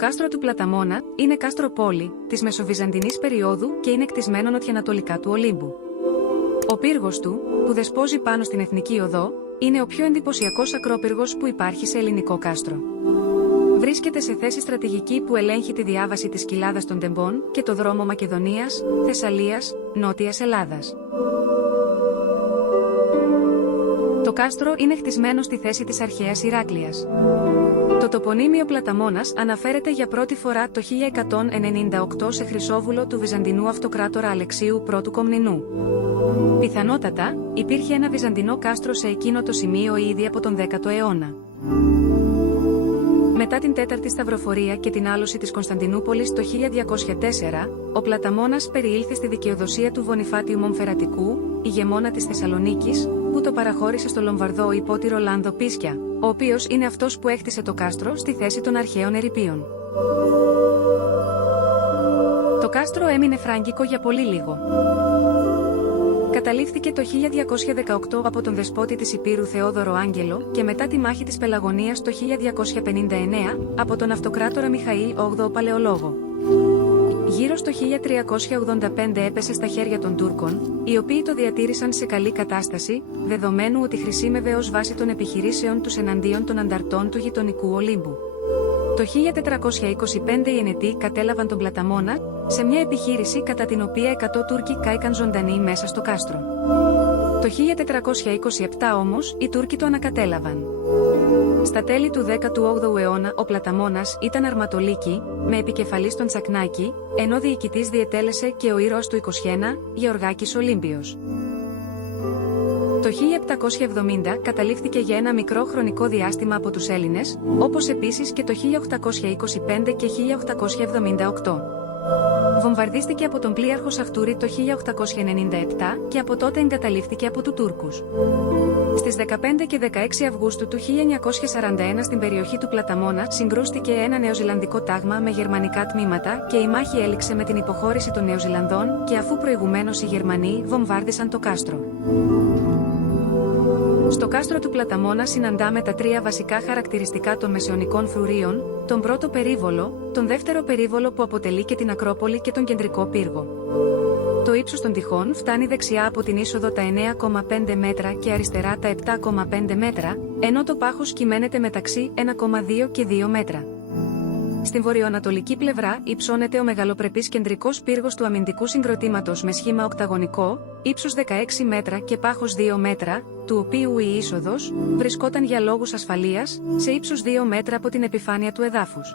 κάστρο του Πλαταμόνα είναι κάστρο πόλη της Μεσοβυζαντινής περίοδου και είναι κτισμένο νοτιοανατολικά του Ολύμπου. Ο πύργος του, που δεσπόζει πάνω στην Εθνική Οδό, είναι ο πιο εντυπωσιακός ακρόπυργος που υπάρχει σε ελληνικό κάστρο. Βρίσκεται σε θέση στρατηγική που ελέγχει τη διάβαση της κοιλάδας των Τεμπών και το δρόμο Μακεδονίας, Θεσσαλίας, Νότιας Ελλάδας. Το κάστρο είναι χτισμένο στη θέση της αρχαίας Ηράκλειας. Το τοπονύμιο Πλαταμόνας αναφέρεται για πρώτη φορά το 1198 σε Χρυσόβουλο του Βυζαντινού αυτοκράτορα Αλεξίου I Κομνηνού. Πιθανότατα, υπήρχε ένα βυζαντινό κάστρο σε εκείνο το σημείο ήδη από τον 10ο αιώνα. Μετά την τέταρτη σταυροφορία και την άλωση της Κωνσταντινούπολης το 1204, ο Πλαταμόνας περιήλθε στη δικαιοδοσία του Βονιφάτιου Μομφερατικού, ηγεμόνα της Θεσσαλονίκης, που το παραχώρησε στο Λομβαρδό υπότηρο Λάνδο Πίσκια, ο οποίος είναι αυτός που έχτισε το κάστρο στη θέση των αρχαίων ερειπίων. Το κάστρο έμεινε φράγκικο για πολύ λίγο. Καταλήφθηκε το 1218 από τον δεσπότη της Υπήρου Θεόδωρο Άγγελο και μετά τη μάχη της Πελαγωνίας το 1259 από τον αυτοκράτορα Μιχαήλ VIII Παλαιολόγο. Γύρω στο 1385 έπεσε στα χέρια των Τούρκων, οι οποίοι το διατήρησαν σε καλή κατάσταση, δεδομένου ότι χρησιμεύε ως βάση των επιχειρήσεων τους εναντίον των ανταρτών του γειτονικού Ολύμπου. Το 1425 οι Ενετοί κατέλαβαν τον Πλαταμόνα, σε μια επιχείρηση κατά την οποία 100 Τούρκοι κάηκαν ζωντανοί μέσα στο κάστρο. Το 1427 όμως, οι Τούρκοι το ανακατέλαβαν. Στα τέλη του 18ου αιώνα ο Πλαταμόνας ήταν αρματολίκη, με επικεφαλής τον Τσακνάκη, ενώ διοικητής διετέλεσε και ο ήρωας του 21, Γεωργάκης Ολύμπιος. Το 1770 καταλήφθηκε για ένα μικρό χρονικό διάστημα από τους Έλληνες, όπως επίσης και το 1825 και 1878. Βομβαρδίστηκε από τον πλοίαρχο Σαχτούρη το 1897 και από τότε εγκαταλείφθηκε από τους Τούρκους. Στις 15 και 16 Αυγούστου του 1941 στην περιοχή του Πλαταμόνα συγκρούστηκε ένα νεοζηλανδικό τάγμα με γερμανικά τμήματα και η μάχη έληξε με την υποχώρηση των Νεοζηλανδών και αφού προηγουμένως οι Γερμανοί βομβάρδισαν το κάστρο. Στο κάστρο του Πλαταμόνα συναντάμε τα τρία βασικά χαρακτηριστικά των μεσαιωνικών φρουρίων, τον πρώτο περίβολο, τον δεύτερο περίβολο που αποτελεί και την Ακρόπολη και τον κεντρικό πύργο. Το ύψος των τοιχών φτάνει δεξιά από την είσοδο τα 9,5 μέτρα και αριστερά τα 7,5 μέτρα, ενώ το πάχος κυμαίνεται μεταξύ 1,2 και 2 μέτρα. Στην βορειοανατολική πλευρά υψώνεται ο μεγαλοπρεπής κεντρικός πύργος του αμυντικού συγκροτήματος με σχήμα οκταγωνικό, ύψος 16 μέτρα και πάχος 2 μέτρα, του οποίου η είσοδος βρισκόταν για λόγους ασφαλείας σε ύψος 2 μέτρα από την επιφάνεια του εδάφους.